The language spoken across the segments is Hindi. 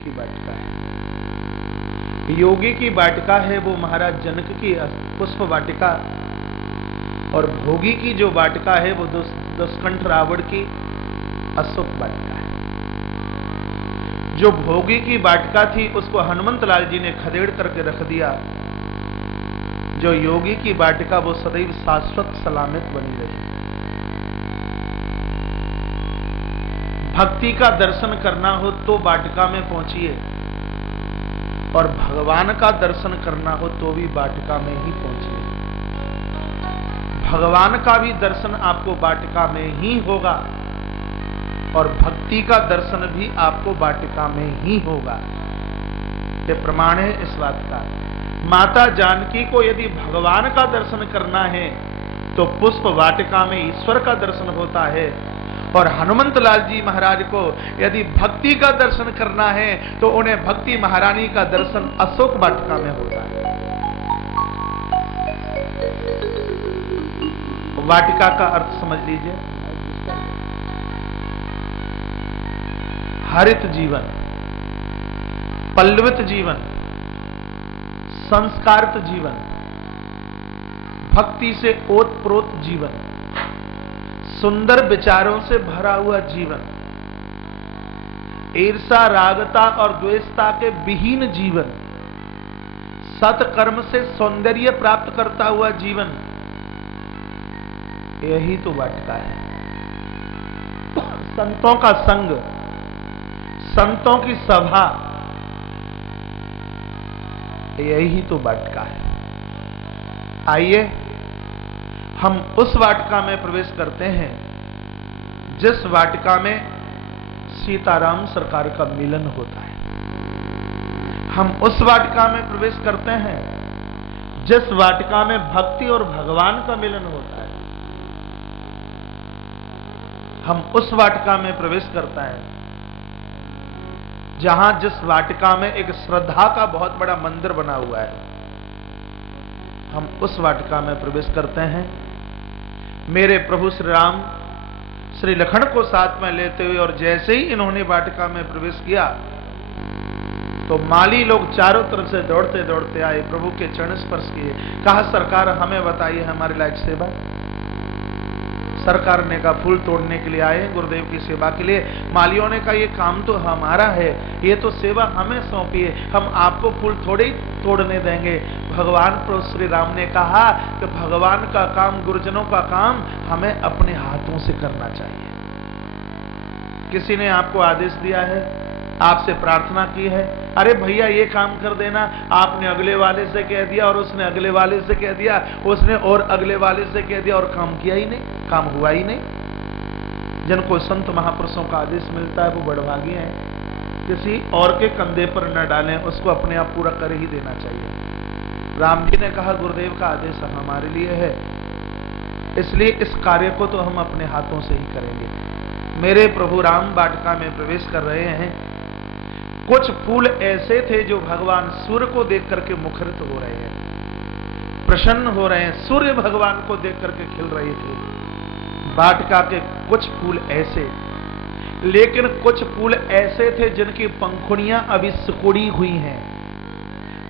की वाटिका है। योगी की वाटिका है वो महाराज जनक की पुष्प वाटिका, और भोगी की जो वाटिका है वो दशकंठ रावण की अशोक वाटिका है। जो भोगी की वाटिका थी उसको हनुमंत लाल जी ने खदेड़ करके रख दिया। जो योगी की वाटिका वो सदैव शाश्वत सलामत बनी रही। भक्ति का दर्शन करना हो तो वाटिका में पहुंचिए, और भगवान का दर्शन करना हो तो भी वाटिका में ही पहुंचिए। भगवान का भी दर्शन आपको वाटिका में ही होगा, और भक्ति का दर्शन भी आपको वाटिका में ही होगा। ये प्रमाण है इस बात का। माता जानकी को यदि भगवान का दर्शन करना है तो पुष्प वाटिका में ईश्वर का दर्शन होता है, और हनुमंत लाल जी महाराज को यदि भक्ति का दर्शन करना है तो उन्हें भक्ति महारानी का दर्शन अशोक वाटिका में होता है। वाटिका का अर्थ समझ लीजिए, हरित जीवन, पल्लवित जीवन, संस्कारित जीवन, भक्ति से ओतप्रोत जीवन, सुंदर विचारों से भरा हुआ जीवन, ईर्षा रागता और द्वेषता के विहीन जीवन, सत्कर्म से सौंदर्य प्राप्त करता हुआ जीवन, यही तो वाटिका है। संतों का संग, संतों की सभा, यही तो वाटिका है। आइए हम उस वाटिका में प्रवेश करते हैं जिस वाटिका में सीताराम सरकार का मिलन होता है। हम उस वाटिका में प्रवेश करते हैं जिस वाटिका में भक्ति और भगवान का मिलन होता है। हम उस वाटिका में प्रवेश करते हैं जहां जिस वाटिका में एक श्रद्धा का बहुत बड़ा मंदिर बना हुआ है। हम उस वाटिका में प्रवेश करते हैं। मेरे प्रभु श्री राम श्री लखन को साथ में लेते हुए, और जैसे ही इन्होंने वाटिका में प्रवेश किया तो माली लोग चारों तरफ से दौड़ते दौड़ते आए, प्रभु के चरण स्पर्श किए, कहा सरकार हमें बताइए हमारे लायक सेवा। सरकार ने कहा फूल तोड़ने के लिए आए गुरुदेव की सेवा के लिए। मालियों ने कहा ये काम तो हमारा है, ये तो सेवा हमें सौंपिए, हम आपको फूल थोड़े ही तोड़ने देंगे। भगवान प्रभु श्री राम ने कहा कि भगवान का काम, गुरुजनों का काम हमें अपने हाथों से करना चाहिए। किसी ने आपको आदेश दिया है, आपसे प्रार्थना की है, अरे भैया ये काम कर देना, आपने अगले वाले से कह दिया, और उसने अगले वाले से कह दिया, उसने और अगले वाले से कह दिया, और काम किया ही नहीं, काम हुआ ही नहीं। जिनको संत महापुरुषों का आदेश मिलता है वो बड़भागी हैं। किसी और के कंधे पर न डालें, उसको अपने आप पूरा कर ही देना चाहिए। राम जी ने कहा गुरुदेव का आदेश हमारे लिए है, इसलिए इस कार्य को तो हम अपने हाथों से ही करेंगे। मेरे प्रभु राम वाटिका में प्रवेश कर रहे हैं। कुछ फूल ऐसे थे जो भगवान सूर्य को देख करके मुखरित हो रहे हैं, प्रसन्न हो रहे हैं, सूर्य भगवान को देख करके खिल रहे थे। वाटिका के कुछ फूल ऐसे, लेकिन कुछ फूल ऐसे थे जिनकी पंखुड़ियां अभी सिकुड़ी हुई हैं,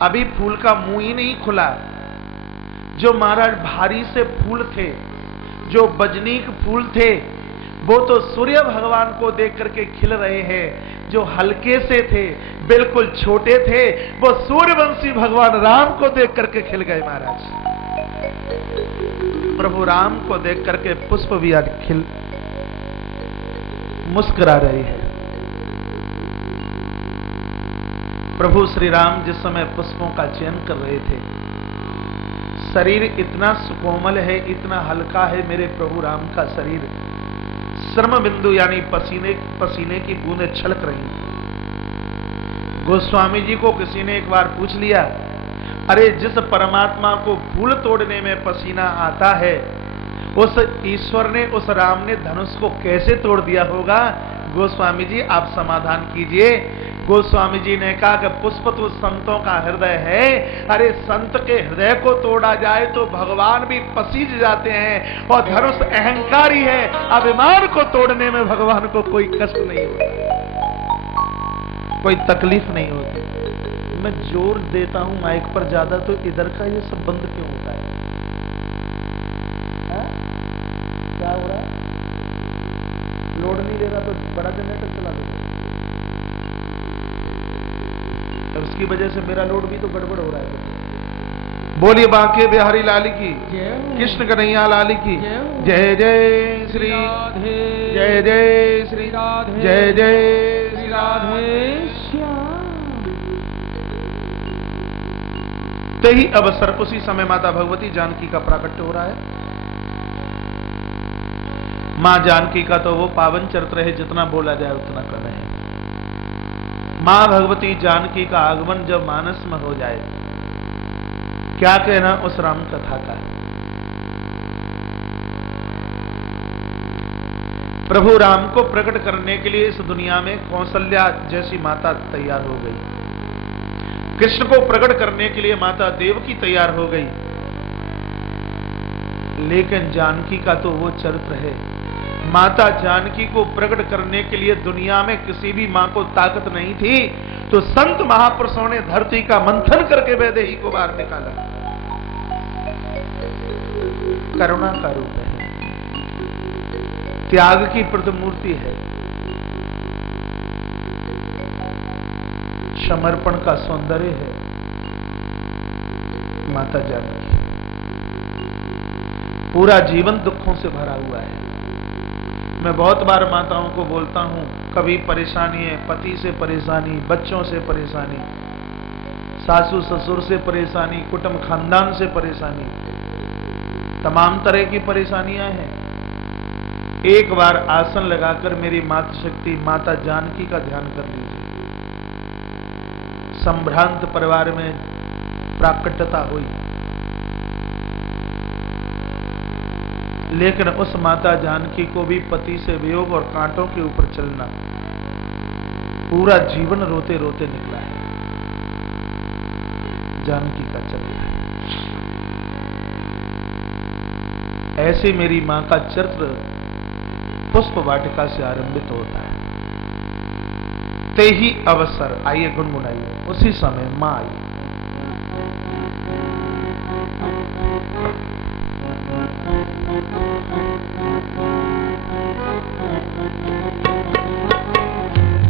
अभी फूल का मुंह ही नहीं खुला। जो महाराज भारी से फूल थे, जो बजनीक फूल थे, वो तो सूर्य भगवान को देख करके खिल रहे हैं। जो हल्के से थे, बिल्कुल छोटे थे, वो सूर्यवंशी भगवान राम को देख करके खिल गए। महाराज प्रभु राम को देख करके पुष्प भी आज खिल मुस्कुरा रहे हैं। प्रभु श्री राम जिस समय पुष्पों का चयन कर रहे थे, शरीर इतना सुकोमल है, इतना हल्का है मेरे प्रभु राम का शरीर, श्रम बिंदु यानी पसीने की बूंदें छलक रही। गोस्वामी जी को किसी ने एक बार पूछ लिया, अरे जिस परमात्मा को फूल तोड़ने में पसीना आता है, उस ईश्वर ने, उस राम ने धनुष को कैसे तोड़ दिया होगा? गोस्वामी जी आप समाधान कीजिए। गोस्वामी जी ने कहा कि पुष्प तो संतों का हृदय है, अरे संत के हृदय को तोड़ा जाए तो भगवान भी पसीज जाते हैं, और धनुष अहंकारी है, अभिमान को तोड़ने में भगवान को कोई कष्ट नहीं होता। कोई तकलीफ नहीं होती। मैं जोर देता हूं माइक पर ज्यादा, तो इधर का ये संबंध क्यों होता है? हा? क्या हो रहा है? लोड नहीं दे रहा तो बड़ा जनरेटर चला दो, तो उसकी वजह से मेरा लोड भी तो गड़बड़ हो रहा है। बोलिए बांके बिहारी लाल की, कृष्ण कन्हैया लाल की जय। जय श्री राधे, जय जय श्री राधे, जय जय श्री राधे श्याम। ते ही अवसर उसी समय माता भगवती जानकी का प्राकट्य हो रहा है। मां जानकी का तो वो पावन चरित्र है, जितना बोला जाए उतना कम है। मां भगवती जानकी का आगमन जब मानस में हो जाए, क्या कहना उस राम कथा का। प्रभु राम को प्रकट करने के लिए इस दुनिया में कौशल्या जैसी माता तैयार हो गई। कृष्ण को प्रकट करने के लिए माता देवकी तैयार हो गई। लेकिन जानकी का तो वो चरित्र है, माता जानकी को प्रकट करने के लिए दुनिया में किसी भी मां को ताकत नहीं थी, तो संत महापुरुषों ने धरती का मंथन करके वैदेही को बाहर निकाला। करुणा का रूप है, त्याग की प्रतिमूर्ति है, समर्पण का सौंदर्य है माता जानकी। पूरा जीवन दुखों से भरा हुआ है। मैं बहुत बार माताओं को बोलता हूं, कभी परेशानी है, पति से परेशानी, बच्चों से परेशानी, सासू ससुर से परेशानी, कुटुंब खानदान से परेशानी, तमाम तरह की परेशानियां हैं। एक बार आसन लगाकर मेरी मातृशक्ति माता जानकी का ध्यान कर लीजिए। संभ्रांत परिवार में प्राकट्यता हुई, लेकिन उस माता जानकी को भी पति से वियोग और कांटों के ऊपर चलना, पूरा जीवन रोते रोते निकला है। जानकी का चरित्र ऐसे मेरी मां का चरित्र पुष्प वाटिका से आरंभित होता है। ते ही अवसर, आइए गुनगुनाइए, उसी समय मां आई।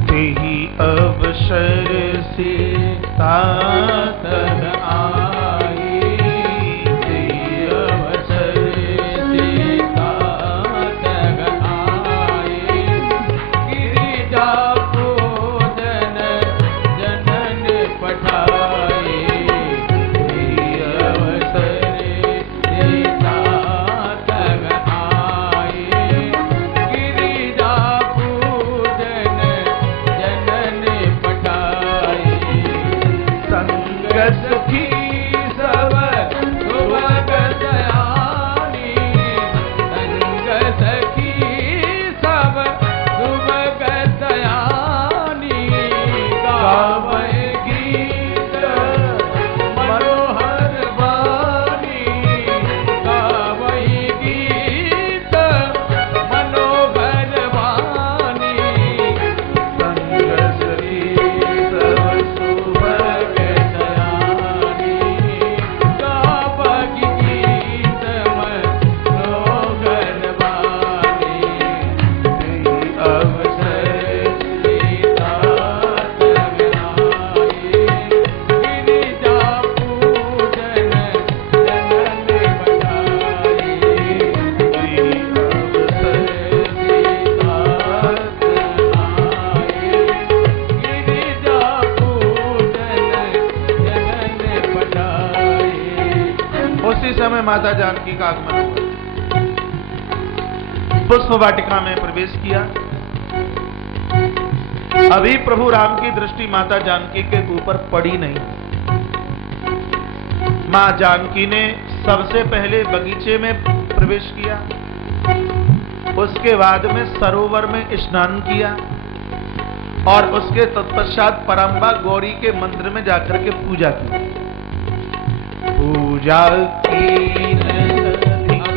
ते ही अवसर से तातः आई, ते ही अवसर से तातः आई, गिरिजा पूजन जनन पठाए, ते ही अवसर से तातः आई, गिरिजा पूजन जनन पठाए, संग सखी सब सुभग दयानी, संग सखी सब सुभग दयानी, गावै गीत मनोहर वाणी, गावै गीत मनोहर वाणी, संग सखी सब सुभग दयानी, गावै गीत मनोहर वाणी, तेहि अवसर सीता तगनाए, गिरिजा पूजन जनन पठाए, तेहि अवसर सीता तगनाए, गिरिजा पूजन जनन पठाए। उसी समय माता जानकी का आगमन हुआ, पुष्प वाटिका में प्रवेश किया। अभी प्रभु राम की दृष्टि माता जानकी के ऊपर पड़ी नहीं। मां जानकी ने सबसे पहले बगीचे में प्रवेश किया, उसके बाद में सरोवर में स्नान किया और उसके तत्पश्चात परंबा गौरी के मंदिर में जाकर के पूजा की। पूजा की पूजा की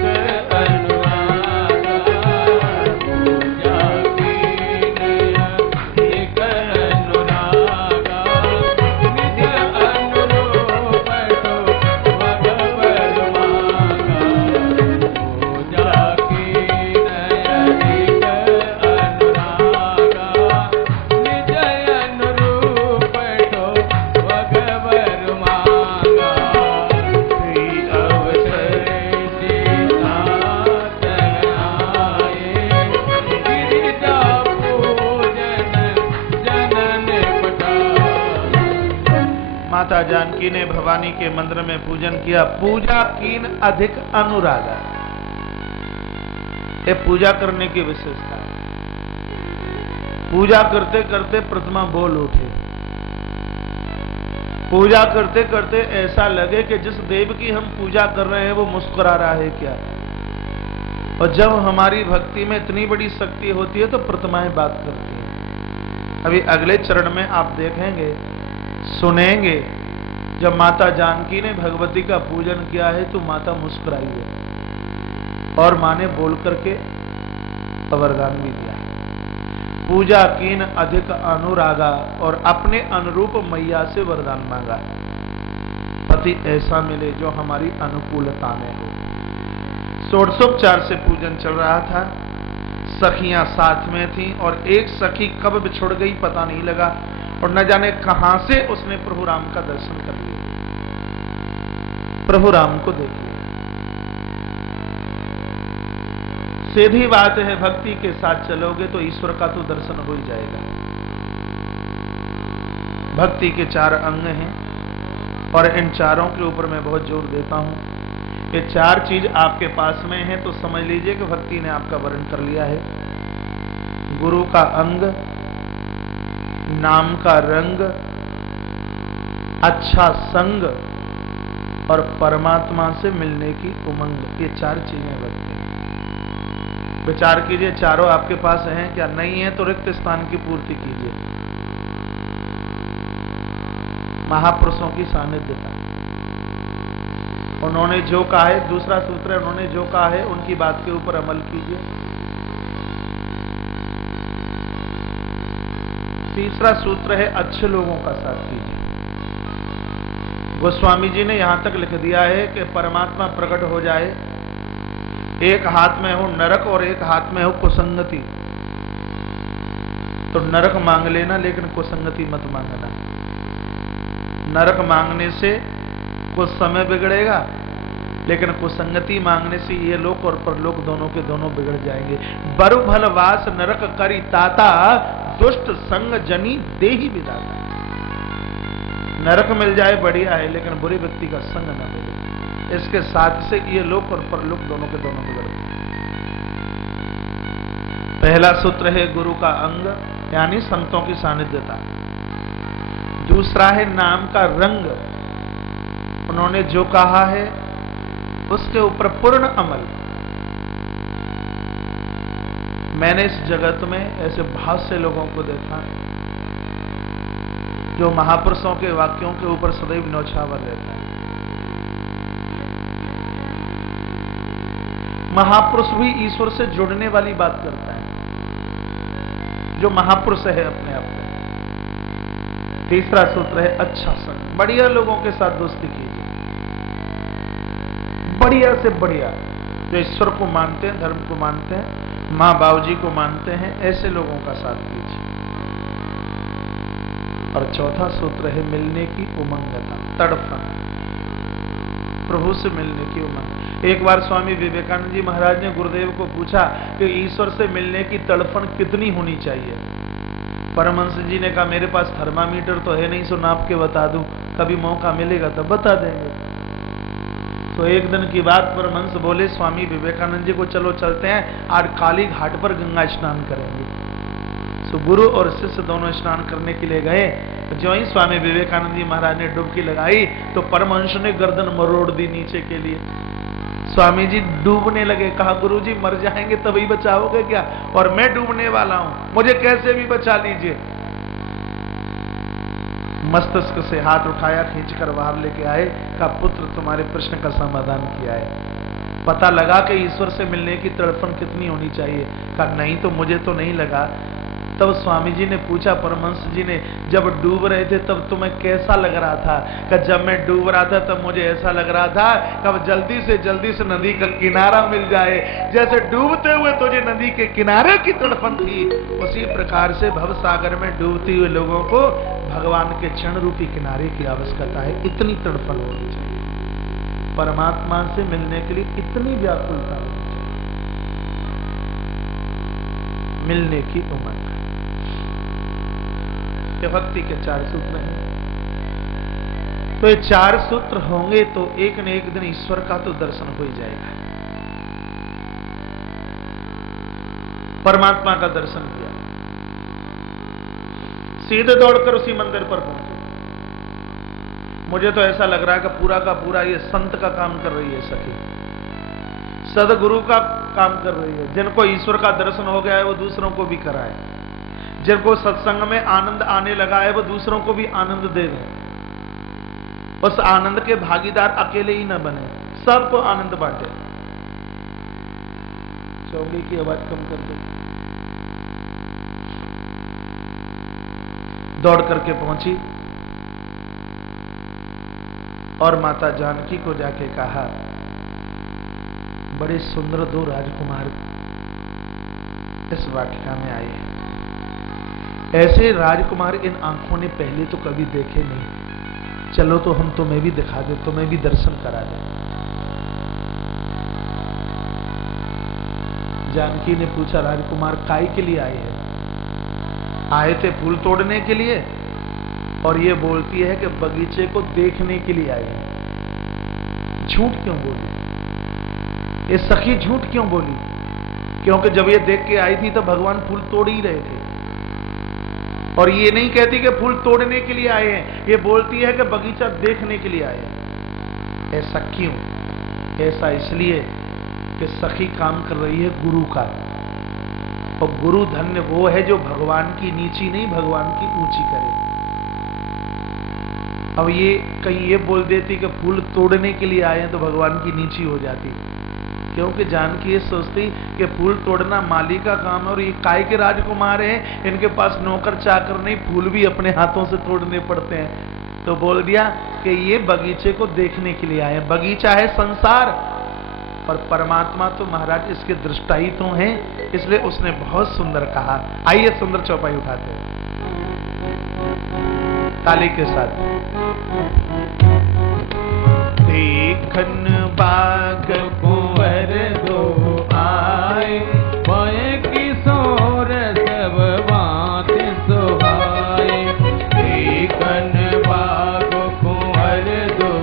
माता जानकी ने भवानी के मंदिर में पूजन किया। पूजा कीन अधिक अनुरागा, ये पूजा करने की विशेषता है। पूजा करते करते प्रतिमा बोल उठे, पूजा करते करते ऐसा लगे कि जिस देव की हम पूजा कर रहे हैं वो मुस्कुरा रहा है क्या। और जब हमारी भक्ति में इतनी बड़ी शक्ति होती है तो प्रतिमाएं बात करती हैं। अभी अगले चरण में आप देखेंगे, सुनेंगे, जब माता जानकी ने भगवती का पूजन किया है तो माता मुस्कुराई है और मां ने बोल करके वरदान भी दिया है। पूजा कीन अधिक अनुरागा, और अपने अनुरूप मैया से वरदान मांगा, पति ऐसा मिले जो हमारी अनुकूलता में हो। षोडशोपचार से पूजन चल रहा था, सखियां साथ में थीं और एक सखी कब बिछुड़ गई पता नहीं लगा और न जाने कहां से उसने प्रभु राम का दर्शन कर लिया, प्रभु राम को देख लिया। सीधी बात है, भक्ति के साथ चलोगे तो ईश्वर का तो दर्शन हो ही जाएगा। भक्ति के 4 अंग हैं और इन चारों के ऊपर मैं बहुत जोर देता हूं। ये 4 चीज आपके पास में है तो समझ लीजिए कि भक्ति ने आपका वर्ण कर लिया है। गुरु का अंग, नाम का रंग, अच्छा संग और परमात्मा से मिलने की उमंग, ये 4 चीजें भक्ति। विचार कीजिए, चारों आपके पास हैं क्या? नहीं है तो रिक्त स्थान की पूर्ति कीजिए। महापुरुषों की सानिध्यता, उन्होंने जो कहा है, दूसरा सूत्र है, उन्होंने जो कहा है उनकी बात के ऊपर अमल कीजिए। तीसरा सूत्र है अच्छे लोगों का साथ कीजिए। गोस्वामी जी ने यहां तक लिख दिया है कि परमात्मा प्रकट हो जाए, एक हाथ में हो नरक और एक हाथ में हो कुसंगति, तो नरक मांग लेना लेकिन कुसंगति मत मांगना। नरक मांगने से कुछ समय बिगड़ेगा लेकिन कुसंगति मांगने से ये लोक और परलोक दोनों के दोनों बिगड़ जाएंगे। बरु भल वास नरक करी ताता, दुष्ट संग जनी देही विदाता। नरक मिल जाए बढ़िया है लेकिन बुरे व्यक्ति का संग न मिले, इसके साथ से ये लोक और परलोक दोनों के दोनों बिगड़ते हैं। पहला सूत्र है गुरु का अंग यानी संतों की सानिध्यता। दूसरा है नाम का रंग, उन्होंने जो कहा है उसके ऊपर पूर्ण अमल। मैंने इस जगत में ऐसे बहुत से लोगों को देखा जो महापुरुषों के वाक्यों के ऊपर सदैव न्यौछावर रहता है। महापुरुष भी ईश्वर से जुड़ने वाली बात करता है, जो महापुरुष है अपने आप में। तीसरा सूत्र है अच्छा संग, बढ़िया लोगों के साथ दोस्ती कीजिए, बढ़िया से बढ़िया, जो ईश्वर को मानते हैं, धर्म को मानते हैं, माँ बाबूजी को मानते हैं, ऐसे लोगों का साथ कीजिए। और चौथा सूत्र है मिलने की उमंगता, तड़फन, प्रभु से मिलने की उमंग। एक बार स्वामी विवेकानंद जी महाराज ने गुरुदेव को पूछा कि ईश्वर से मिलने की तड़फन कितनी होनी चाहिए। परमहंस जी ने कहा मेरे पास थर्मामीटर तो है नहीं, सो नाप के बता दूं, कभी मौका मिलेगा तब बता देंगे। तो एक दिन की बात परमहंस बोले स्वामी विवेकानंद जी को, चलो चलते हैं आज काली घाट पर गंगा स्नान करेंगे। सो गुरु और शिष्य दोनों स्नान करने के लिए गए। जो ही स्वामी विवेकानंद जी महाराज ने डुबकी लगाई तो परमहंस ने गर्दन मरोड़ दी नीचे के लिए। स्वामी जी डूबने लगे, कहा गुरुजी मर जाएंगे तभी बचाओगे क्या, और मैं डूबने वाला हूं, मुझे कैसे भी बचा लीजिए। मस्तिष्क से हाथ उठाया, खींचकर बाहर लेके आए, कहा पुत्र तुम्हारे प्रश्न का समाधान किया है। पता लगा कि ईश्वर से मिलने की तड़फन कितनी होनी चाहिए। कहा नहीं तो मुझे तो नहीं लगा। तब स्वामी जी ने पूछा परमहंस जी ने, जब डूब रहे थे तब तुम्हें कैसा लग रहा था? कि जब मैं डूब रहा था तब मुझे ऐसा लग रहा था कब जल्दी से नदी का किनारा मिल जाए। जैसे डूबते हुए तुझे नदी के किनारे की तड़फन थी, उसी प्रकार से भव सागर में डूबते हुए लोगों को भगवान के क्षण रूपी किनारे की आवश्यकता है। इतनी तड़फन होनी चाहिए, परमात्मा से मिलने के लिए इतनी व्याकुलता होनी चाहिए, मिलने की उमंग। भक्ति के 4 सूत्र हैं। तो ये 4 सूत्र होंगे तो एक न एक दिन ईश्वर का तो दर्शन हो ही जाएगा। परमात्मा का दर्शन किया, सीधे दौड़कर उसी मंदिर पर पहुंचे। मुझे तो ऐसा लग रहा है कि पूरा का पूरा ये संत का काम कर रही है सखी, सदगुरु का काम कर रही है। जिनको ईश्वर का दर्शन हो गया है वो दूसरों को भी कराए, जिनको सत्संग में आनंद आने लगा है वो दूसरों को भी आनंद दे दें। उस आनंद के भागीदार अकेले ही न बने, सबको आनंद बांटे। चौड़ी की आवाज कम कर दो। दौड़ करके पहुंची और माता जानकी को जाके कहा, बड़े सुंदर 2 राजकुमार इस वाटिका में आए हैं। ऐसे राजकुमार इन आंखों ने पहले तो कभी देखे नहीं। चलो तो हम तुम्हें भी दिखा दे, तुम्हें भी दर्शन करा दे। जानकी ने पूछा, राजकुमार काय के लिए आए हैं? आए थे फूल तोड़ने के लिए, और ये बोलती है कि बगीचे को देखने के लिए आए हैं। झूठ क्यों बोली ये सखी, झूठ क्यों बोली? क्योंकि जब ये देख के आई थी तो भगवान फूल तोड़ ही रहे थे, और ये नहीं कहती कि फूल तोड़ने के लिए आए हैं, ये बोलती है कि बगीचा देखने के लिए आए हैं। ऐसा क्यों? ऐसा इसलिए कि सखी काम कर रही है गुरु का, और गुरु धन्य वो है जो भगवान की नीची नहीं भगवान की ऊंची करे। अब ये कहीं ये बोल देती कि फूल तोड़ने के लिए आए हैं तो भगवान की नीची हो जाती, क्योंकि जानकी ये सोचती कि फूल तोड़ना माली का काम है, और ये काय के राजकुमार हैं, इनके पास नौकर चाकर नहीं, फूल भी अपने हाथों से तोड़ने पड़ते हैं। तो बोल दिया कि ये बगीचे को देखने के लिए आए हैं। बगीचा है संसार, और परमात्मा तो महाराज इसके दृष्टा ही तो हैं, इसलिए उसने बहुत सुंदर कहा। आइए सुंदर चौपाई उठाते हैं ताली के साथ। देखन बाग कुंवर 2 आए, पाए किशोर सब बात सुहाए। देखन बाग कुंवर 2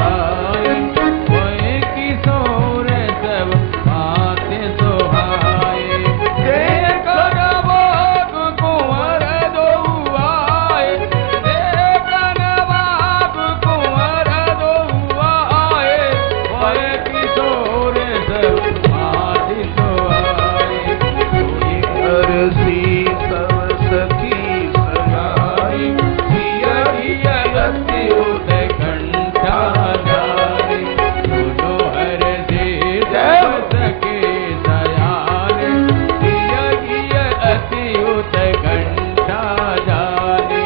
आए, पाए किशोर सब बात सुहाए। देखन बाग कुंवर 2 आए, देखन बाग कुंवर 2 आए। पाए किशोर सब बात सुहाए। अरसी सब सखी सगाई, सिया सिया अति उदय कंठा जाए। दोनों हर से जब सके सयाने। सिया सिया अति उदय कंठा जाने।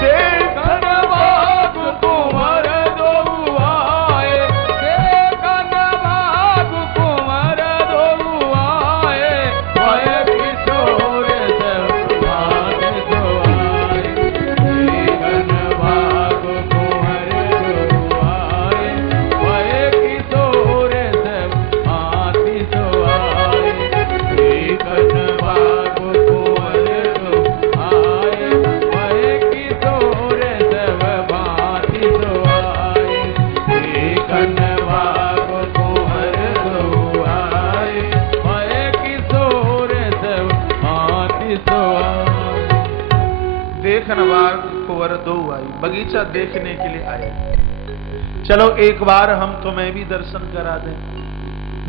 देखन बाग कुंवर 2 आए, देखन बाग कुंवर 2 आए। पाए किशोर सब बात सुहाए। देखन बाग कुंवर 2 आए, पाए किशोर सब बात सुहाए। देखन बाग कुंवर 2 आए, पाए किशोर सब बात सुहाए। देखन बाग कुंवर 2 आए, पाए किशोर सब बात सुहाए। देखन बाग कुंवर 2 आई, बगीचा देखने के लिए आए। चलो एक बार हम तुम्हें भी दर्शन करा दें।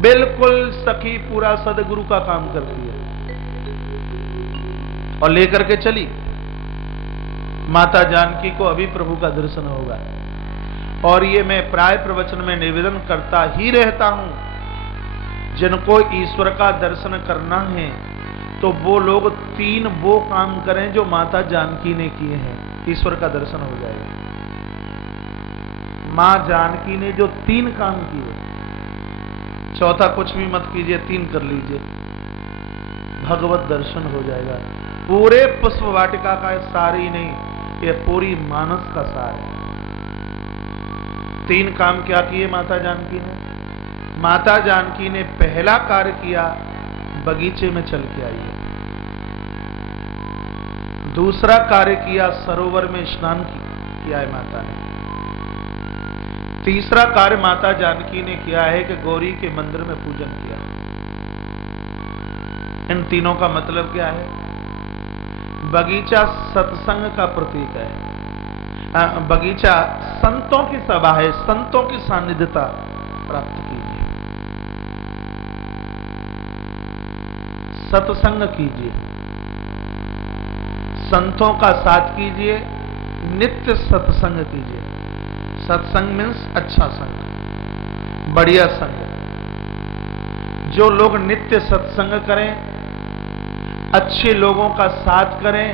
बिल्कुल सखी पूरा सदगुरु का काम करती है, और लेकर के चली। माता जानकी को अभी प्रभु का दर्शन होगा, और ये मैं प्राय प्रवचन में निवेदन करता ही रहता हूं, जिनको ईश्वर का दर्शन करना है तो वो लोग 3 वो काम करें जो माता जानकी ने किए हैं, ईश्वर का दर्शन हो जाएगा। मां जानकी ने जो 3 काम किए, चौथा कुछ भी मत कीजिए, 3 कर लीजिए, भगवत दर्शन हो जाएगा। पूरे पुष्प वाटिका का सार ही नहीं, ये पूरी मानस का सार है। 3 काम क्या किए माता जानकी ने? माता जानकी ने पहला कार्य किया, बगीचे में चल के आई है। दूसरा कार्य किया, सरोवर में स्नान किया है माता ने। तीसरा कार्य माता जानकी ने किया है कि गौरी के मंदिर में पूजन किया। इन तीनों का मतलब क्या है? बगीचा सत्संग का प्रतीक है। बगीचा संतों की सभा है, संतों की सानिध्यता प्राप्त कीजिए, सत्संग कीजिए, संतों का साथ कीजिए, नित्य सत्संग कीजिए। सत्संग मीन्स अच्छा संग, बढ़िया संग। जो लोग नित्य सत्संग करें, अच्छे लोगों का साथ करें,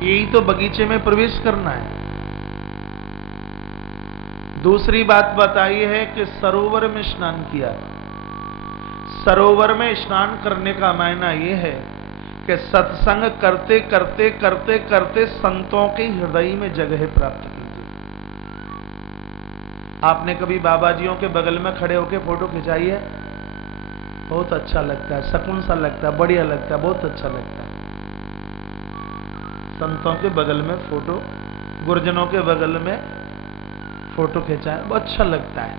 यही तो बगीचे में प्रवेश करना है। दूसरी बात बताई है कि सरोवर में स्नान किया। सरोवर में स्नान करने का मायना यह है कि सत्संग करते करते करते करते संतों के हृदय में जगह प्राप्त कीजिए। आपने कभी बाबा जियों के बगल में खड़े होकर फोटो खिंचाई है? बहुत अच्छा लगता है, सुकून सा लगता है, बढ़िया लगता है, बहुत अच्छा लगता है। संतों के बगल में फोटो, गुरुजनों के बगल में फोटो खिंचाए, बहुत अच्छा लगता है।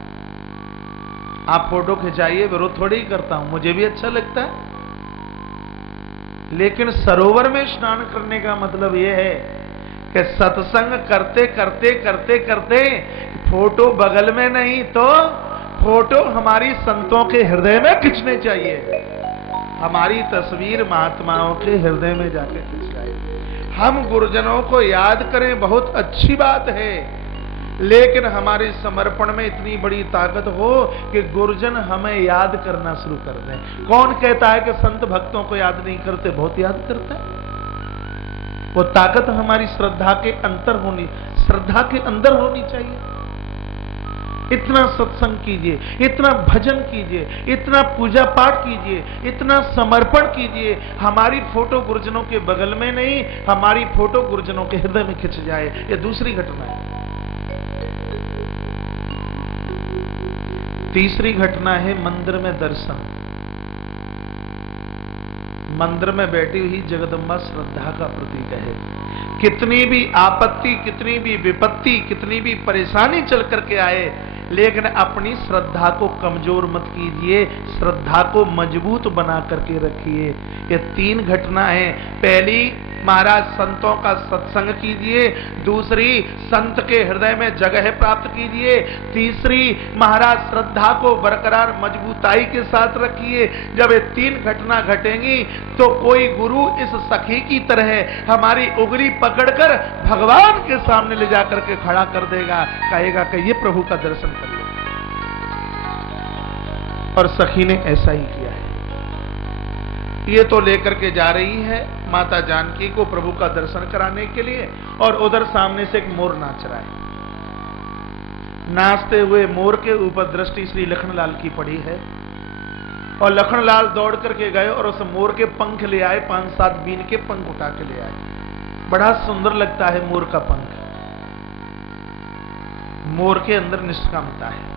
आप फोटो खिंचाइए, विरोध थोड़ी ही करता हूं, मुझे भी अच्छा लगता है। लेकिन सरोवर में स्नान करने का मतलब यह है कि सत्संग करते करते करते करते फोटो बगल में नहीं तो फोटो हमारी संतों के हृदय में खींचने चाहिए। हमारी तस्वीर महात्माओं के हृदय में जाके खिंच जाए। हम गुरुजनों को याद करें, बहुत अच्छी बात है, लेकिन हमारे समर्पण में इतनी बड़ी ताकत हो कि गुरुजन हमें याद करना शुरू कर दें। कौन कहता है कि संत भक्तों को याद नहीं करते? बहुत याद करते हैं। वो ताकत हमारी श्रद्धा के श्रद्धा के अंदर होनी चाहिए। इतना सत्संग कीजिए, इतना भजन कीजिए, इतना पूजा पाठ कीजिए, इतना समर्पण कीजिए। हमारी फोटो गुरुजनों के बगल में नहीं, हमारी फोटो गुरुजनों के हृदय में खिंच जाए। यह दूसरी घटना है। तीसरी घटना है मंदिर में दर्शन। मंदिर में बैठी हुई जगदम्बा श्रद्धा का प्रतीक है। कितनी भी आपत्ति, कितनी भी विपत्ति, कितनी भी परेशानी चल करके आए, लेकिन अपनी श्रद्धा को कमजोर मत कीजिए, श्रद्धा को मजबूत बना करके रखिए। ये तीन घटना है। पहली, महाराज संतों का सत्संग कीजिए। दूसरी, संत के हृदय में जगह प्राप्त कीजिए। तीसरी, महाराज श्रद्धा को बरकरार मजबूताई के साथ रखिए। जब ये तीन घटना घटेंगी तो कोई गुरु इस सखी की तरह हमारी उंगली पकड़कर भगवान के सामने ले जाकर के खड़ा कर देगा, कहेगा कि ये प्रभु का दर्शन कर लो। और सखी ने ऐसा ही किया है। ये तो लेकर के जा रही है माता जानकी को प्रभु का दर्शन कराने के लिए, और उधर सामने से एक मोर नाच रहा है। नाचते हुए मोर के ऊपर दृष्टि श्री लखनलाल की पड़ी है, और लखनलाल दौड़ करके गए और उस मोर के पंख ले आए। 5-7 बीन के पंख उठा के ले आए। बड़ा सुंदर लगता है मोर का पंख। मोर के अंदर निष्कामता है।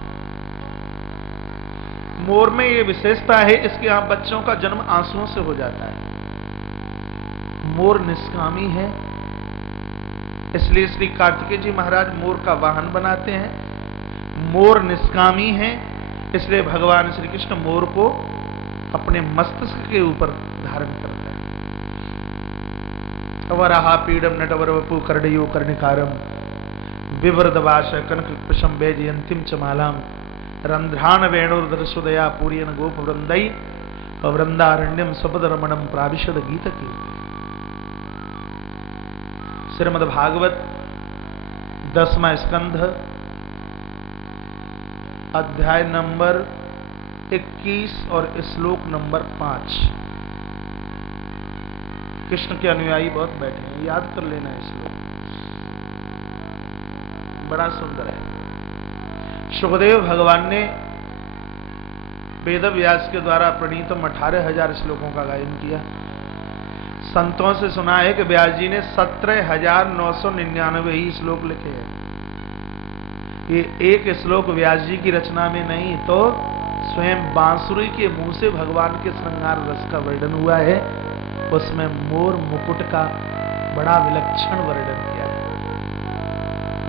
मोर में ये विशेषता है, इसके यहां बच्चों का जन्म आंसुओं से हो जाता है। मोर निष्कामी है, इसलिए श्री कार्तिकेय जी महाराज मोर का वाहन बनाते हैं। मोर निष्कामी है, इसलिए भगवान श्री कृष्ण मोर को अपने मस्तिष्क के ऊपर धारण करते हैं। वराहा पीडम नटवर वपु कर्णयो कर्णिकारम विवृदवाश कनक कुशम वैजयंतीम च मालाम रंध्रान वेणुर्दर्शोदया पूर्यन गोप वृंदई वृंदारण्यम सपद रमणम प्राविशद गीत कीर्ति। श्रीमद् भागवत 10वां स्कंध अध्याय नंबर 21 और श्लोक नंबर 5। कृष्ण के अनुयायी बहुत बैठे हैं, याद कर लेना है श्लोक, बड़ा सुंदर है। सुखदेव भगवान ने वेद व्यास के द्वारा प्रणीतम 18,000 श्लोकों का गायन किया। संतों से सुना है कि व्यास जी ने 17,999 ही श्लोक लिखे हैं। ये एक श्लोक व्यास जी की रचना में नहीं, तो स्वयं बांसुरी के मुंह से भगवान के श्रृंगार रस का वर्णन हुआ है। उसमें मोर मुकुट का बड़ा विलक्षण वर्णन किया है।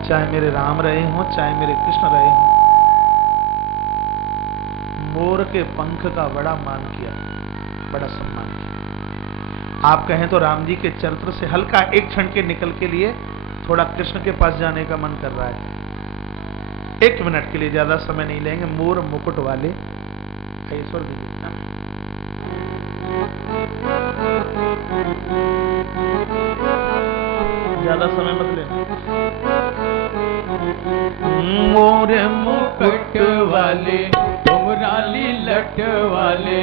चाहे मेरे राम रहे हों, चाहे मेरे कृष्ण रहे हों, मोर के पंख का बड़ा मान किया, बड़ा सम्मान किया। आप कहें तो राम जी के चरित्र से हल्का एक क्षण के निकल के लिए थोड़ा कृष्ण के पास जाने का मन कर रहा है। 1 मिनट के लिए, ज्यादा समय नहीं लेंगे। मोर मुकुट वाले ईश्वर दीजिए, ज्यादा समय मत लेना। मोर मुकुट वाले, घुंघराली लट वाले,